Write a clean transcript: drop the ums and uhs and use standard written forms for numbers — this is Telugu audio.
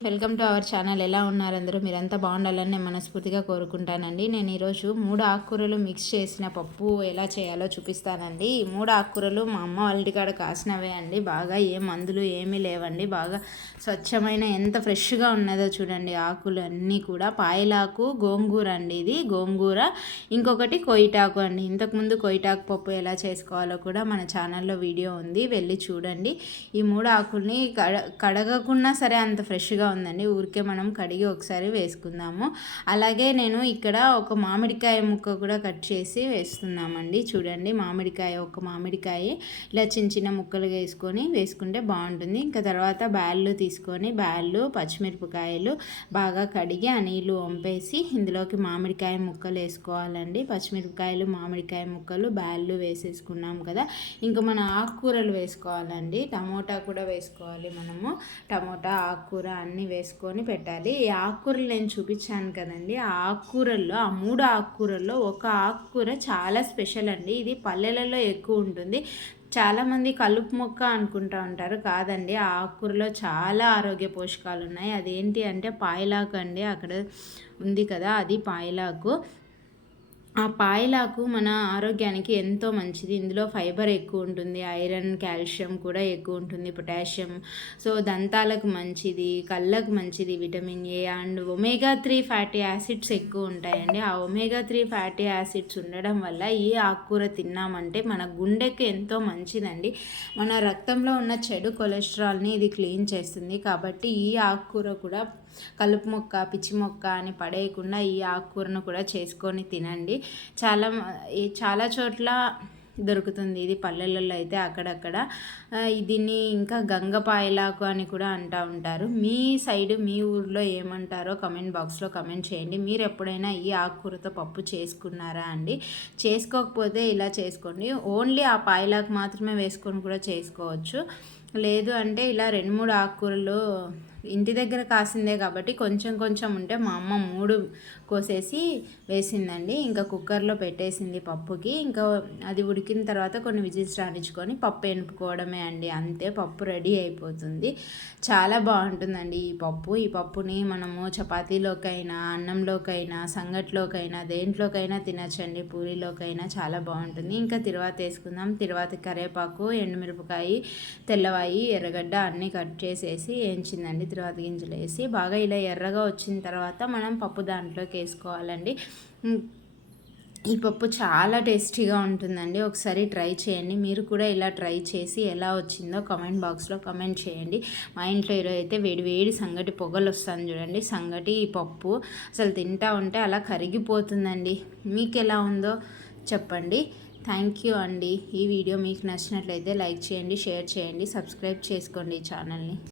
Welcome to our channel. ఎలా ఉన్నారు అందరూ? మీరంతా బాగుండాలని నేను మనస్ఫూర్తిగా కోరుకుంటానండి. నేను ఈరోజు 3 ఆకుకూరలు మిక్స్ చేసిన పప్పు ఎలా చేయాలో చూపిస్తానండి. ఈ 3 ఆకుకూరలు మా అమ్మ వాళ్ళ ఇంటికాడ కాసినవే అండి. బాగా ఏ మందులు ఏమీ లేవండి. బాగా స్వచ్ఛమైన ఎంత ఫ్రెష్గా ఉన్నదో చూడండి. ఆకులు అన్నీ కూడా పాయలాకు, గోంగూర అండి. ఇది గోంగూర, ఇంకొకటి కొయిటాకు అండి. ఇంతకుముందు కొయిటాకు పప్పు ఎలా చేసుకోవాలో కూడా మన ఛానల్లో వీడియో ఉంది, వెళ్ళి చూడండి. ఈ 3 ఆకుల్ని కడగకున్నా సరే అంత ఫ్రెష్గా ఉందండి. ఊరికే మనం కడిగి ఒకసారి వేసుకుందాము. అలాగే నేను ఇక్కడ ఒక మామిడికాయ ముక్క కూడా కట్ చేసి వేస్తున్నామండి. చూడండి, ఒక మామిడికాయ ఇలా చిన్న చిన్న ముక్కలుగా వేసుకుంటే బాగుంటుంది. ఇంకా తర్వాత బ్యాళ్ళు, పచ్చిమిరపకాయలు బాగా కడిగి ఆ నీళ్ళు వంపేసి ఇందులోకి మామిడికాయ ముక్కలు వేసుకోవాలండి. పచ్చిమిరపకాయలు, మామిడికాయ ముక్కలు, బ్యాళ్ళు వేసేసుకున్నాం కదా. ఇంకా మన ఆకుకూరలు వేసుకోవాలండి. టమోటా కూడా వేసుకోవాలి మనము. టమోటా, ఆకుకూర అన్నీ వేసుకొని పెట్టాలి. ఈ ఆకుకూరలు నేను చూపించాను కదండి. ఆ ఆకుకూరల్లో, ఆ 3 ఆకుకూరల్లో ఒక ఆకుకూర చాలా స్పెషల్ అండి. ఇది పల్లెలలో ఎక్కువ ఉంటుంది. చాలామంది కలుపు మొక్క అనుకుంటూ ఉంటారు. కాదండి, ఆ ఆకుకూరలో చాలా ఆరోగ్య పోషకాలు ఉన్నాయి. అదేంటి అంటే పాయలాకు అండి. అక్కడ ఉంది కదా, అది పాయలాకు. ఆ పాయలాకు మన ఆరోగ్యానికి ఎంతో మంచిది. ఇందులో ఫైబర్ ఎక్కువ ఉంటుంది, ఐరన్, కాల్షియం కూడా ఎక్కువ ఉంటుంది, పొటాషియం. సో దంతాలకు మంచిది, కళ్ళకు మంచిది, vitamin A and omega 3 fatty acids ఎక్కువ ఉంటాయండి. ఆ ఒమేగా 3 ఫ్యాటీ యాసిడ్స్ ఉండడం వల్ల ఈ ఆకుకూర తిన్నామంటే మన గుండెకి ఎంతో మంచిదండి. మన రక్తంలో ఉన్న చెడు కొలెస్ట్రాల్ని ఇది క్లీన్ చేస్తుంది. కాబట్టి ఈ ఆకుకూర కూడా కలుపు మొక్క, పిచ్చి మొక్క అని పడేయకుండా ఈ ఆకుకూరను కూడా చేసుకొని తినండి. చాలా చోట్ల దొరుకుతుంది ఇది, పల్లెలలో అయితే అక్కడక్కడ. దీన్ని ఇంకా గంగపాయలాకు అని కూడా అంటూ ఉంటారు. మీ సైడు, మీ ఊర్లో ఏమంటారో కమెంట్ బాక్స్లో కమెంట్ చేయండి. మీరు ఎప్పుడైనా ఈ ఆకుకూరతో పప్పు చేసుకున్నారా అండి? చేసుకోకపోతే ఇలా చేసుకోండి. ఓన్లీ ఆ పాయలాకు మాత్రమే వేసుకొని కూడా చేసుకోవచ్చు. లేదు అంటే ఇలా 2-3 ఆకుకూరలు ఇంటి దగ్గర కాసిందే కాబట్టి కొంచెం కొంచెం ఉంటే మా అమ్మ 3 కోసేసి వేసిందండి. ఇంకా కుక్కర్లో పెట్టేసింది పప్పుకి. ఇంకా అది ఉడికిన తర్వాత కొన్ని విజిల్స్ రానిచ్చుకొని పప్పు ఎనుపుకోవడమే అండి. అంతే, పప్పు రెడీ అయిపోతుంది. చాలా బాగుంటుందండి ఈ పప్పు. ఈ పప్పుని మనము చపాతీలోకైనా, అన్నంలోకైనా, సంగట్లోకైనా, దేంట్లోకైనా తినచ్చండి. పూరీలోకైనా చాలా బాగుంటుంది. ఇంకా తిరువాత వేసుకుందాం. తిరువాత కరివేపాకు, ఎండుమిరపకాయ, తెల్లవాయి, ఎర్రగడ్డ అన్నీ కట్ చేసేసి వేయించిందండి. తిరువాత గింజలు వేసి బాగా ఇలా ఎర్రగా వచ్చిన తర్వాత మనం పప్పు దాంట్లోకి వేసుకోవాలండి. ఈ పప్పు చాలా టేస్టీగా ఉంటుందండి. ఒకసారి ట్రై చేయండి. మీరు కూడా ఇలా ట్రై చేసి ఎలా వచ్చిందో కామెంట్ బాక్స్లో కామెంట్ చేయండి. మా ఇంట్లో ఈరోజు అయితే వేడి వేడి సంగటి పొగలు వస్తుంది చూడండి. సంగటి, ఈ పప్పు అసలు తింటా ఉంటే అలా కరిగిపోతుందండి. మీకు ఎలా ఉందో చెప్పండి. థ్యాంక్ యూ అండి. ఈ వీడియో మీకు నచ్చినట్లయితే లైక్ చేయండి, షేర్ చేయండి, సబ్స్క్రైబ్ చేసుకోండి ఈ ఛానల్ని.